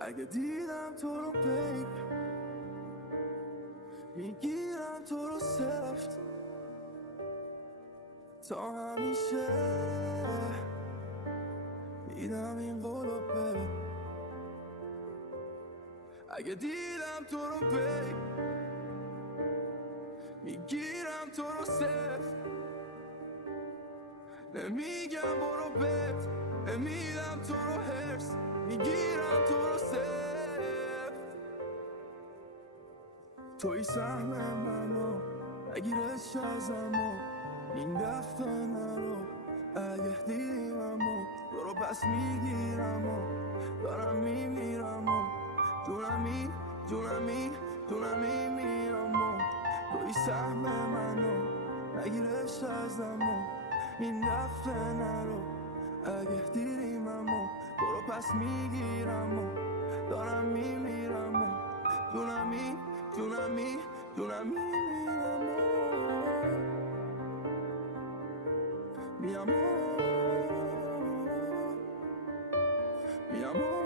اگه دیدم تو رو بیب میگیرم تو رو سفت تا همیشه میدم این قولو بره. اگه دیدم تو رو بیب میگیرم تو رو سفت نمیگم برو بت نمیدم تو رو هرس میگیرم تو رو سفت. توی سهم منو نگیرش ازمو این دفعه نرو. اگه دیدیممو تو رو پس میگیرم و دارم میمیرم و جونمی جونمی جونمی میرم و توی سهم منو نگیرش ازمو این دفعه نرو. اگه دیدیممو تو رو پس میگیرم و دارم میمیرم و جونمی جونمی جونمی mi amor, mi amor,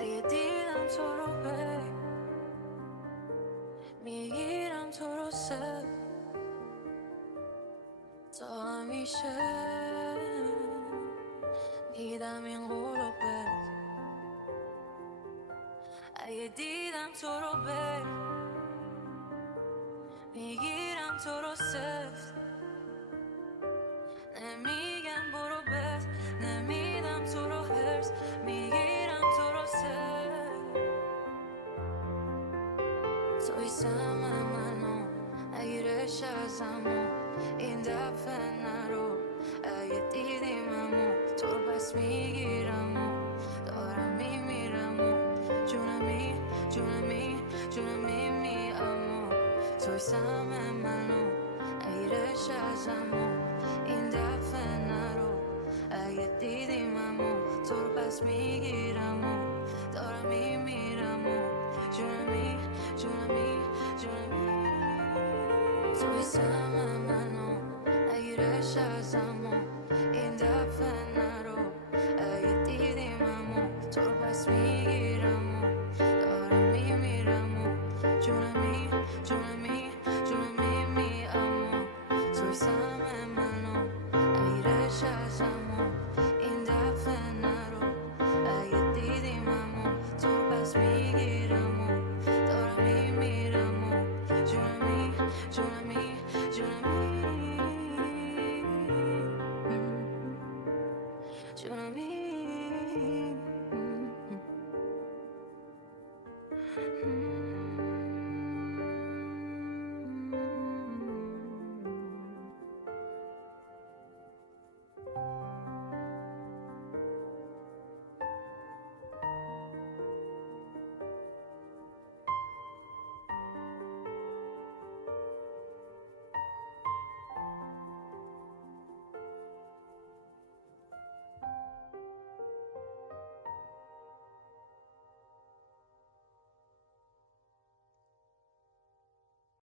اگه دیدم تو رو میگیرم تو رو تا همیشه میدم این قولو اگه دیدم تو رو میگیرم تو رو نمیگم برو نمیدم تو رو هرس میگیرم تو رو توی سهم منو نگیرش ازمو این دفعه نرو. اگه دیدیممو تو رو پس میگیرم و دارم میمیرم و جونمی جونمی جونمی میامو. توی سهم منو نگیرش ازمو این دفعه نرو. اگه دیدیممو تو رو پس میگیرم و دارم میمیرم و جونمی جونمی جونمی. توی سهم منو نگیرش ازمو این دفعه